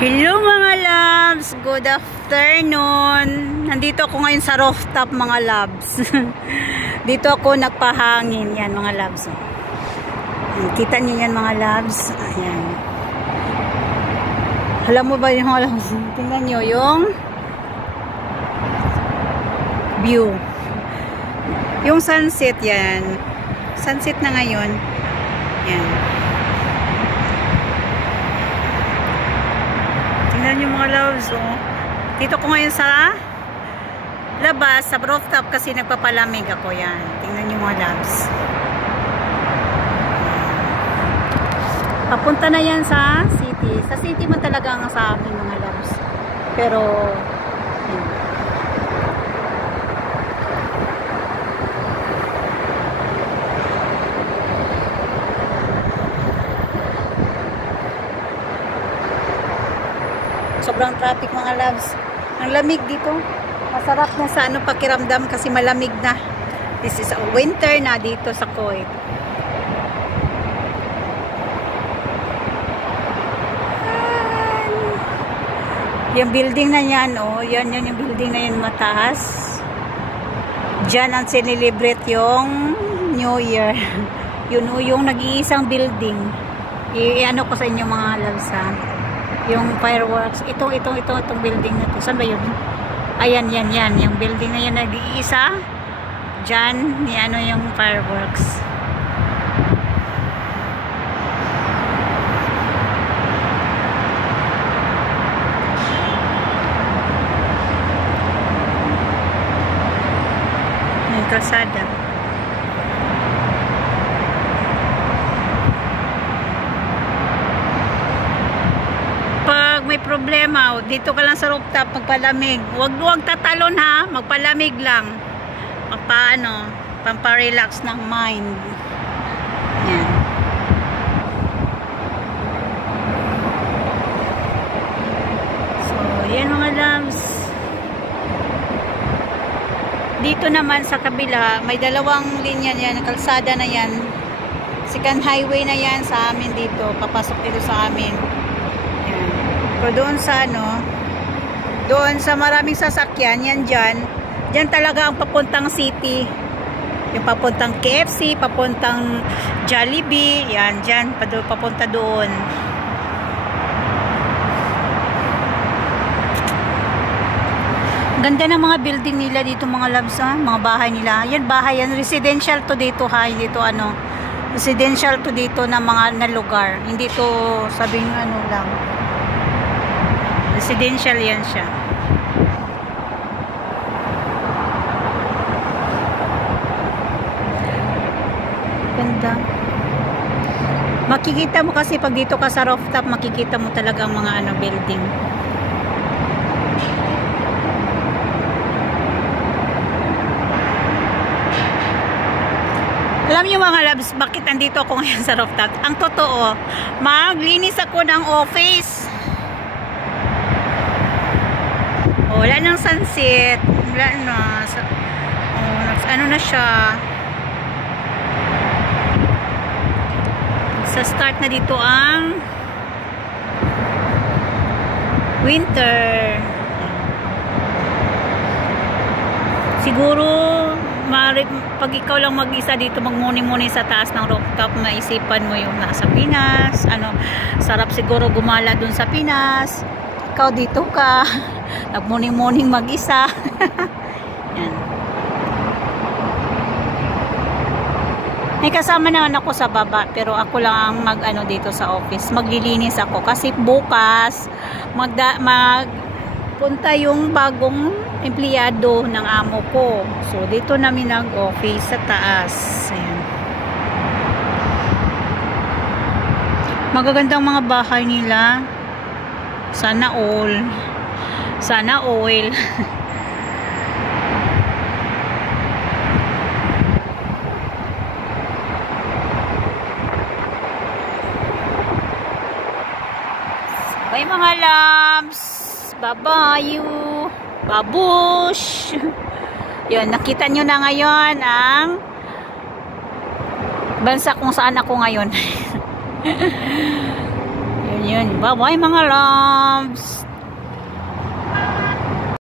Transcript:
Hello mga loves, good afternoon. Nandito ako ngayon sa rooftop mga loves. Dito ako nagpahangin. Yan mga loves. Kita niyo yan mga loves. Ayan. Alam mo ba yung mga loves? Tingnan niyo yung view. Yung sunset yan. Sunset na ngayon. Yan. Tingnan nyo mga loves, oh. Dito ko ngayon sa labas, sa rooftop kasi nagpapalamig ako yan. Tingnan nyo mga loves. Papunta na yan sa city. Sa city man talaga ang sa akin mga loves. Pero, yan. Sobrang traffic mga loves. Ang lamig dito. Masarap na sa ano pakiramdam kasi malamig na. This is winter na dito sa Kuwait. Yung building na yan, oh. Yan yung building na yan mataas. Diyan ang sinilibrate yung New Year. Yun yung nag-iisang building. I-ano ko sa inyo mga loves ha. Yung fireworks, itong building na to. Saan ba yun? Ayan, yan. Yung building na yun nag-iisa. Diyan, ni ano yung fireworks. Yung kalsada. May problema, dito ka lang sa rooftop magpalamig. Huwag tatalon ha, magpalamig lang. Paano, pampa-relax ng mind. Yan. So, yan mga loves. Dito naman sa kabila, may dalawang linya yan, kalsada na yan. Second highway na yan sa amin dito. Papasok dito sa amin. Pero doon sa ano, doon sa maraming sasakyan, yan dyan talaga ang papuntang city. Yung papuntang KFC, papuntang Jollibee, yan, dyan, papunta doon. Ganda ng mga building nila dito mga loves, ha? Mga bahay nila. Yan, bahay yan, residential to dito, ha? Dito ano, residential to dito na mga na lugar. Hindi to sabing ano lang. Residential yan siya. Ganda. Makikita mo kasi pag dito ka sa rooftop, makikita mo talaga ang mga ano building. Alam niyo mga loves, bakit andito ako ngayon sa rooftop? Ang totoo, maglinis ako ng office. Wala nang sunset. Wala na. Ano na siya. Sa start na dito ang winter. Siguro pag ikaw lang mag-isa dito magmuni-muni sa taas ng rooftop, maisipan mo yung nasa Pinas. Ano, sarap siguro gumala dun sa Pinas. Ikaw dito ka nag-morning mag-isa. Yan. May kasama naman ako sa baba, pero ako lang ang mag-ano dito sa office. Maglilinis ako kasi bukas magpunta yung bagong empleyado ng amo ko. So dito namin nag-office sa taas. Ayan. Magagandang mga bahay nila. Sana all. Sana oil. Bye mga loves. Bye-bye. Babush. Yun, nakita nyo na ngayon ang bansa kung saan ako ngayon. Yun Yun. Bye-bye mga loves!